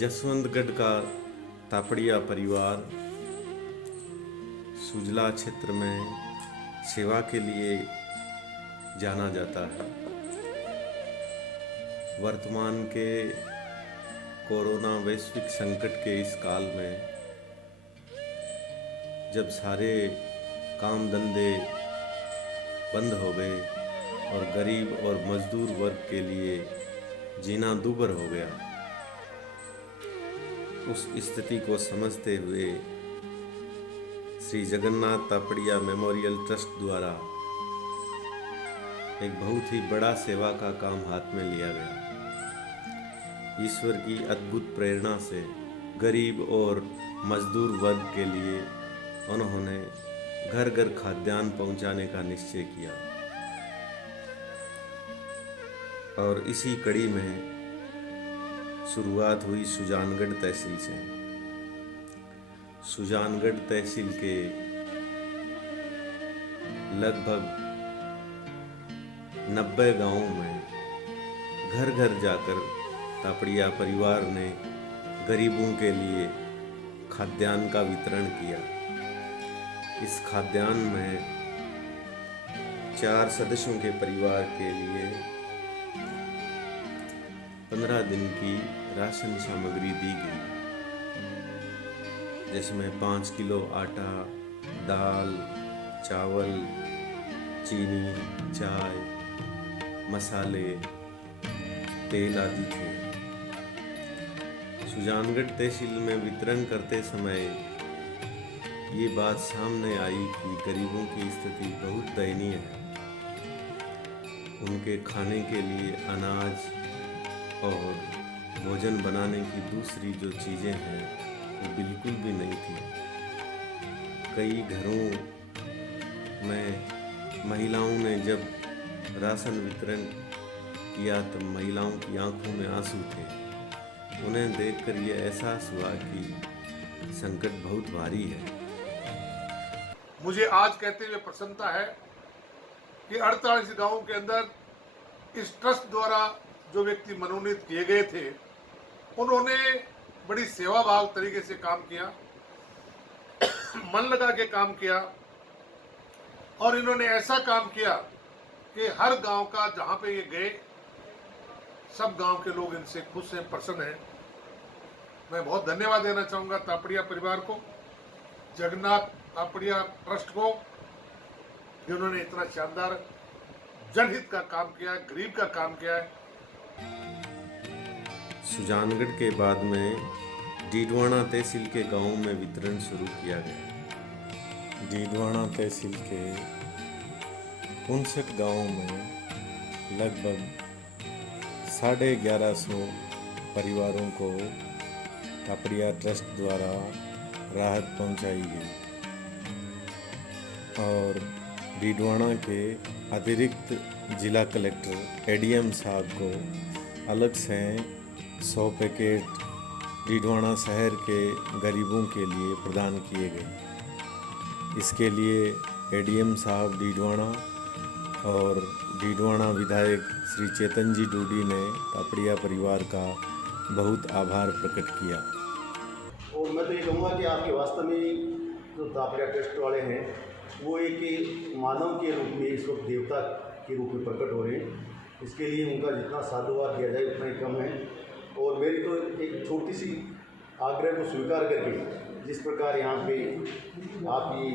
जसवंतगढ़ का तापड़िया परिवार सुजला क्षेत्र में सेवा के लिए जाना जाता है। वर्तमान के कोरोना वैश्विक संकट के इस काल में जब सारे काम धंधे बंद हो गए और गरीब और मजदूर वर्ग के लिए जीना दूभर हो गया, उस स्थिति को समझते हुए श्री जगन्नाथ तापड़िया मेमोरियल ट्रस्ट द्वारा एक बहुत ही बड़ा सेवा का काम हाथ में लिया गया। ईश्वर की अद्भुत प्रेरणा से गरीब और मजदूर वर्ग के लिए उन्होंने घर घर खाद्यान्न पहुंचाने का निश्चय किया और इसी कड़ी में शुरुआत हुई सुजानगढ़ तहसील से। सुजानगढ़ तहसील के लगभग 90 गांवों में घर घर जाकर तापड़िया परिवार ने गरीबों के लिए खाद्यान्न का वितरण किया। इस खाद्यान्न में 4 सदस्यों के परिवार के लिए 15 दिन की राशन सामग्री दी गई, जिसमें 5 किलो आटा, दाल, चावल, चीनी, चाय, मसाले, तेल आदि थे। सुजानगढ़ तहसील में वितरण करते समय ये बात सामने आई कि गरीबों की स्थिति बहुत दयनीय है। उनके खाने के लिए अनाज और भोजन बनाने की दूसरी जो चीज़ें हैं वो बिल्कुल भी नहीं थी। कई घरों में महिलाओं ने जब राशन वितरण किया तो महिलाओं की आंखों में आंसू थे। उन्हें देखकर ये एहसास हुआ कि संकट बहुत भारी है। मुझे आज कहते हुए प्रसन्नता है कि 48 गांवों के अंदर इस ट्रस्ट द्वारा जो व्यक्ति मनोनीत किए गए थे, उन्होंने बड़ी सेवाभाव तरीके से काम किया, मन लगा के काम किया और इन्होंने ऐसा काम किया कि हर गांव का जहां पे ये गए सब गांव के लोग इनसे खुश हैं, प्रसन्न हैं। मैं बहुत धन्यवाद देना चाहूँगा तापड़िया परिवार को, जगन्नाथ तापड़िया ट्रस्ट को, जिन्होंने इतना शानदार जनहित का काम किया है, गरीब का काम किया है। सुजानगढ़ के बाद में डीडवाना तहसील के गांवों में वितरण शुरू किया गया। डीडवाना तहसील के 59 गांवों में लगभग 1150 परिवारों को तापड़िया ट्रस्ट द्वारा राहत पहुंचाई गई और डीडवाना के अतिरिक्त जिला कलेक्टर एडीएम साहब को अलग से 100 पैकेट डीडवाना शहर के गरीबों के लिए प्रदान किए गए। इसके लिए एडीएम साहब डीडवाना और डीडवाना विधायक श्री चेतन जी डूडी ने तापड़िया परिवार का बहुत आभार प्रकट किया। और मैं तो ये कहूँगा कि आपके वास्तव में जो तापड़िया ट्रस्ट वाले हैं वो एक मानव के रूप में, इस वक्त देवता के रूप में प्रकट हो रहे हैं। इसके लिए उनका जितना साधुवाद किया जाए उतना ही कम है। और मेरी तो एक छोटी सी आग्रह को स्वीकार करके, जिस प्रकार यहाँ पे आप ये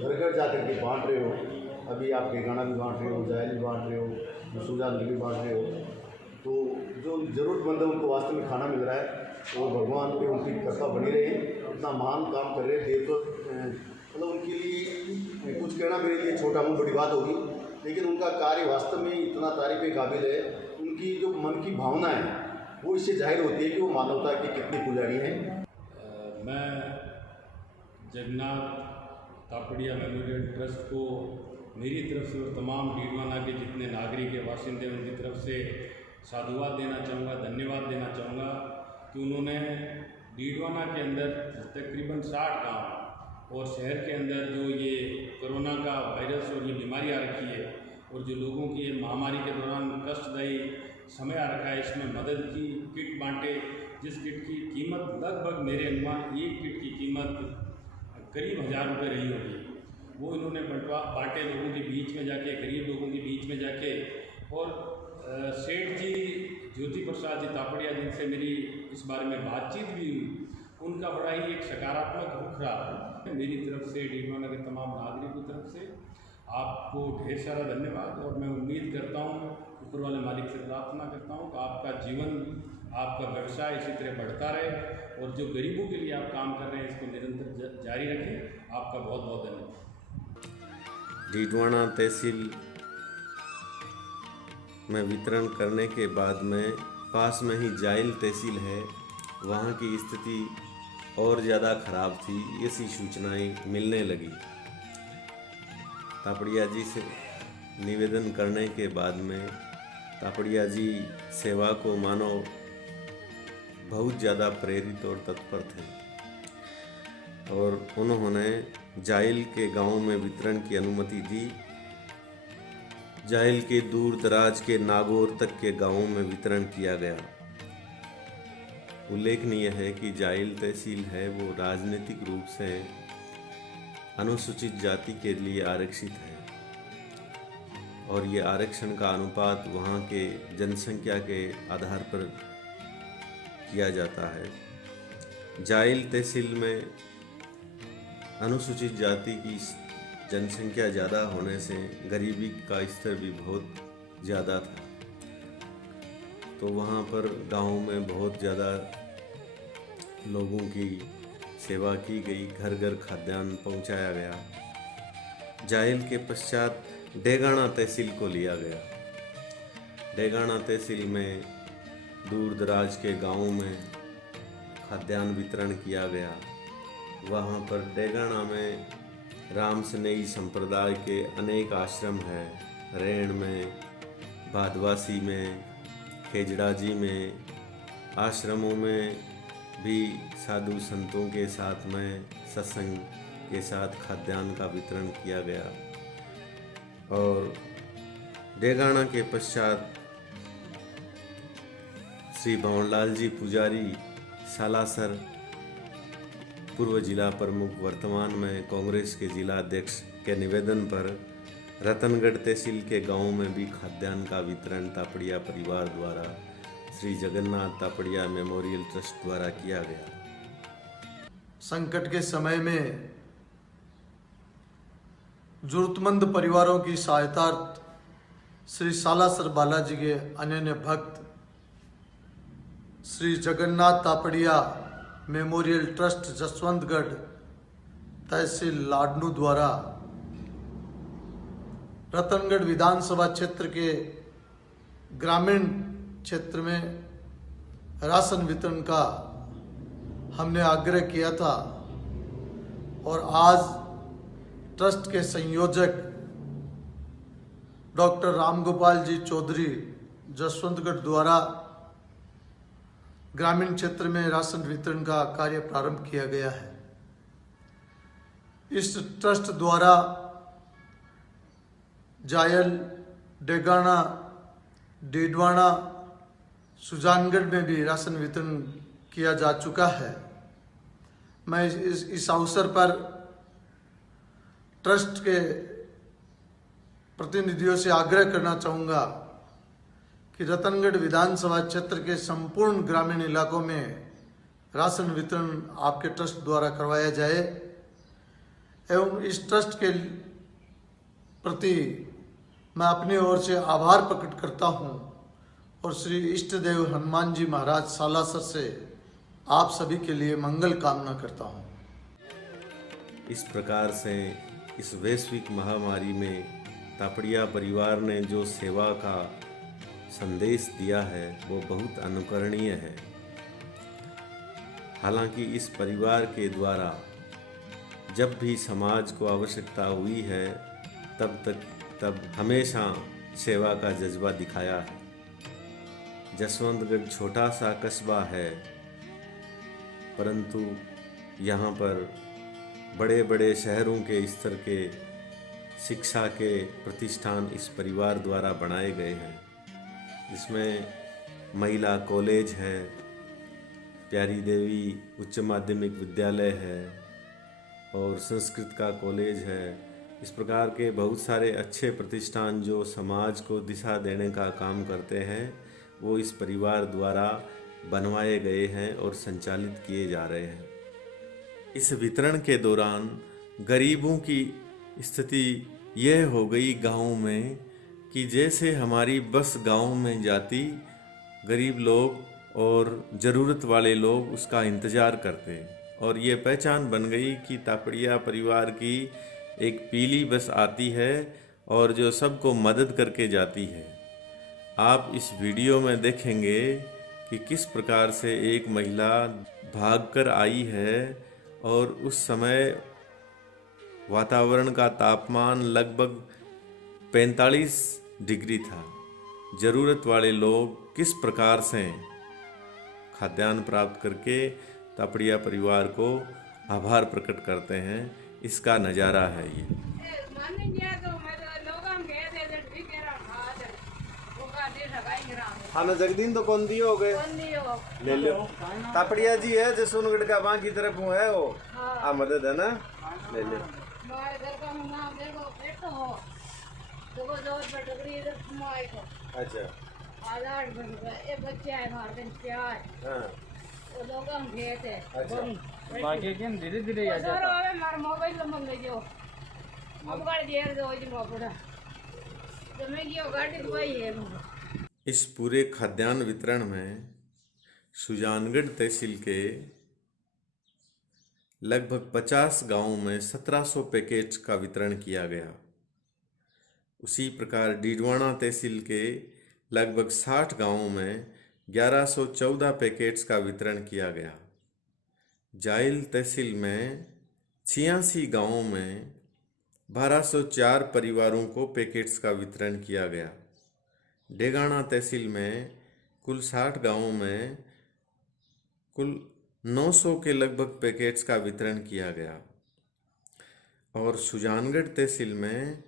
घर घर जा कर के बाँट रहे हो, अभी आप ठिकाना भी बाँट रहे हो, जायल भी बाँट रहे हो, सुजान भी बाँट रहे हो, तो जो ज़रूरतमंद है उनको वास्तव में खाना मिल रहा है और भगवान पे उनकी कृपा बनी रहे। इतना महान काम कर रहे हैं देव, तो मतलब उनके लिए कुछ कहना मेरे लिए छोटा बहुत बड़ी बात होगी, लेकिन उनका कार्य वास्तव में इतना तारीफ के काबिल है। उनकी जो मन की भावना है वो इससे जाहिर होती है कि वो मानवता के कितने पुजारी हैं। मैं जगन्नाथ तापड़िया मेमोरियल ट्रस्ट को मेरी तरफ से और तमाम डीडवाना के जितने नागरिक है, वासिंदे, उनकी तरफ से साधुवाद देना चाहूँगा, धन्यवाद देना चाहूँगा कि उन्होंने डीडवाना के अंदर तकरीबन 60 गाँव और शहर के अंदर जो ये कोरोना का वायरस और ये बीमारी आ रखी है और जो लोगों की ये महामारी के दौरान कष्टदायी समय आ रखा है, इसमें मदद की किट बांटे, जिस किट की कीमत लगभग मेरे अनुमान एक किट की कीमत करीब 1000 रुपये रही होगी, वो इन्होंने बांटे लोगों के बीच में जाके, गरीब लोगों के बीच में जाके। और सेठ जी ज्योति प्रसाद जी तापड़िया, जिनसे मेरी इस बारे में बातचीत भी हुई, उनका बड़ा ही एक सकारात्मक रुख रहा। मेरी तरफ से, डीडवाना के तमाम नागरिकों की तरफ से आपको ढेर सारा धन्यवाद। और मैं उम्मीद करता हूँ, ऊपर वाले मालिक से प्रार्थना करता हूँ कि आपका जीवन, आपका व्यवसाय इसी तरह बढ़ता रहे और जो गरीबों के लिए आप काम कर रहे हैं इसको निरंतर जारी रखें। आपका बहुत बहुत धन्यवाद। डीडवाना तहसील में वितरण करने के बाद में पास में ही जाइल तहसील है, वहाँ की स्थिति और ज़्यादा खराब थी, ऐसी सूचनाएं मिलने लगी। तापड़िया जी से निवेदन करने के बाद में तापड़िया जी सेवा को मानो बहुत ज़्यादा प्रेरित और तत्पर थे और उन्होंने जाइल के गांव में वितरण की अनुमति दी। जाइल के दूर दराज के नागौर तक के गांवों में वितरण किया गया। उल्लेखनीय है कि जाइल तहसील है वो राजनीतिक रूप से अनुसूचित जाति के लिए आरक्षित है और ये आरक्षण का अनुपात वहाँ के जनसंख्या के आधार पर किया जाता है। जाइल तहसील में अनुसूचित जाति की जनसंख्या ज़्यादा होने से गरीबी का स्तर भी बहुत ज़्यादा था, तो वहाँ पर गांव में बहुत ज़्यादा लोगों की सेवा की गई, घर घर खाद्यान्न पहुँचाया गया। जाइल के पश्चात डेगाना तहसील को लिया गया। डेगाना तहसील में दूर दराज के गांवों में खाद्यान्न वितरण किया गया। वहाँ पर डेगाना में राम स्नेही संप्रदाय के अनेक आश्रम हैं। रेण में, भादवासी में, खेजड़ा जी में, आश्रमों में भी साधु संतों के साथ में सत्संग के साथ खाद्यान्न का वितरण किया गया। और डेगाना के पश्चात श्री भंवरलाल जी पुजारी सालासर पूर्व जिला प्रमुख, वर्तमान में कांग्रेस के जिला अध्यक्ष के निवेदन पर रतनगढ़ तहसील के गांवों में भी खाद्यान्न का वितरण तापड़िया परिवार द्वारा श्री जगन्नाथ तापड़िया मेमोरियल ट्रस्ट द्वारा किया गया। संकट के समय में जरूरतमंद परिवारों की सहायतार्थ श्री सालासर बालाजी के अनन्य भक्त श्री जगन्नाथ तापड़िया मेमोरियल ट्रस्ट जसवंतगढ़ तहसील लाडनू द्वारा रतनगढ़ विधानसभा क्षेत्र के ग्रामीण क्षेत्र में राशन वितरण का हमने आग्रह किया था और आज ट्रस्ट के संयोजक डॉक्टर रामगोपाल जी चौधरी जसवंतगढ़ द्वारा ग्रामीण क्षेत्र में राशन वितरण का कार्य प्रारंभ किया गया है। इस ट्रस्ट द्वारा जायल, डेगाना, डीडवाना, सुजानगढ़ में भी राशन वितरण किया जा चुका है। मैं इस अवसर पर ट्रस्ट के प्रतिनिधियों से आग्रह करना चाहूँगा कि रतनगढ़ विधानसभा क्षेत्र के संपूर्ण ग्रामीण इलाकों में राशन वितरण आपके ट्रस्ट द्वारा करवाया जाए एवं इस ट्रस्ट के प्रति मैं अपनी ओर से आभार प्रकट करता हूँ और श्री इष्ट देव हनुमान जी महाराज सालासर से आप सभी के लिए मंगल कामना करता हूँ। इस प्रकार से इस वैश्विक महामारी में तापड़िया परिवार ने जो सेवा का संदेश दिया है वो बहुत अनुकरणीय है। हालांकि इस परिवार के द्वारा जब भी समाज को आवश्यकता हुई है तब हमेशा सेवा का जज्बा दिखाया है। जसवंतगढ़ छोटा सा कस्बा है, परंतु यहाँ पर बड़े बड़े शहरों के स्तर के शिक्षा के प्रतिष्ठान इस परिवार द्वारा बनाए गए हैं, जिसमें महिला कॉलेज है, प्यारी देवी उच्च माध्यमिक विद्यालय है और संस्कृत का कॉलेज है। इस प्रकार के बहुत सारे अच्छे प्रतिष्ठान जो समाज को दिशा देने का काम करते हैं वो इस परिवार द्वारा बनवाए गए हैं और संचालित किए जा रहे हैं। इस वितरण के दौरान गरीबों की स्थिति यह हो गई गांव में कि जैसे हमारी बस गांव में जाती, गरीब लोग और ज़रूरत वाले लोग उसका इंतज़ार करते और ये पहचान बन गई कि तापड़िया परिवार की एक पीली बस आती है और जो सबको मदद करके जाती है। आप इस वीडियो में देखेंगे कि किस प्रकार से एक महिला भागकर आई है और उस समय वातावरण का तापमान लगभग 45 डिग्री था। ज़रूरत वाले लोग किस प्रकार से खाद्यान्न प्राप्त करके तापड़िया परिवार को आभार प्रकट करते हैं, इसका नज़ारा है ये। हाँ जगदीन तो कौन दियो हो गए ले लो। तापड़िया जी है जो सोनगढ़ का वहाँ की तरफ हूँ है वो मदद है ना, ले लो। अच्छा बच्चे है हमारे अच्छा बाकी के धीरे धीरे आ जाता मोबाइल मंगे जो मोबाइल देर दो जी मोबाइल तो मैं ये गाड़ी दवाई है। इस पूरे खाद्यान्न वितरण में सुजानगढ़ तहसील के लगभग 50 गांवों में 1700 पैकेज का वितरण किया गया। उसी प्रकार डीडवाना तहसील के लगभग 60 गांवों में 1114 पैकेट्स का वितरण किया गया। जाइल तहसील में 86 गांवों में 1204 परिवारों को पैकेट्स का वितरण किया गया। डेगाना तहसील में कुल 60 गांवों में कुल 900 के लगभग पैकेट्स का वितरण किया गया और सुजानगढ़ तहसील में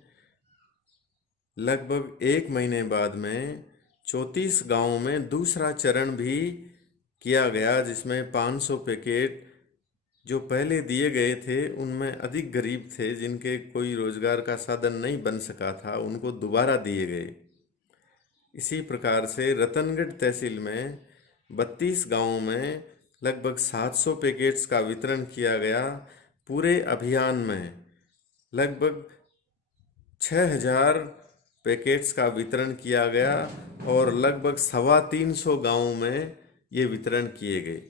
लगभग 1 महीने बाद में 34 गांवों में दूसरा चरण भी किया गया, जिसमें 500 पैकेट जो पहले दिए गए थे उनमें अधिक गरीब थे जिनके कोई रोजगार का साधन नहीं बन सका था, उनको दोबारा दिए गए। इसी प्रकार से रतनगढ़ तहसील में 32 गांवों में लगभग 700 पैकेट्स का वितरण किया गया। पूरे अभियान में लगभग 6000 पैकेट्स का वितरण किया गया और लगभग 350 गांवों में ये वितरण किए गए।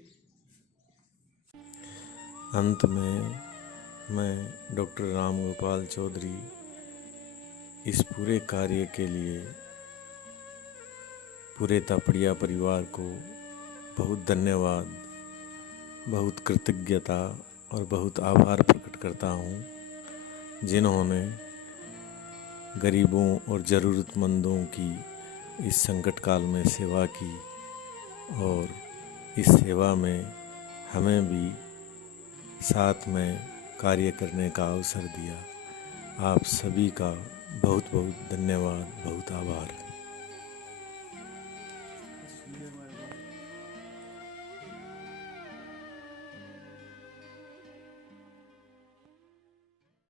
अंत में मैं डॉक्टर राम गोपाल चौधरी इस पूरे कार्य के लिए पूरे तापड़िया परिवार को बहुत धन्यवाद, बहुत कृतज्ञता और बहुत आभार प्रकट करता हूँ, जिन्होंने गरीबों और ज़रूरतमंदों की इस संकट काल में सेवा की और इस सेवा में हमें भी साथ में कार्य करने का अवसर दिया। आप सभी का बहुत बहुत धन्यवाद, बहुत आभार।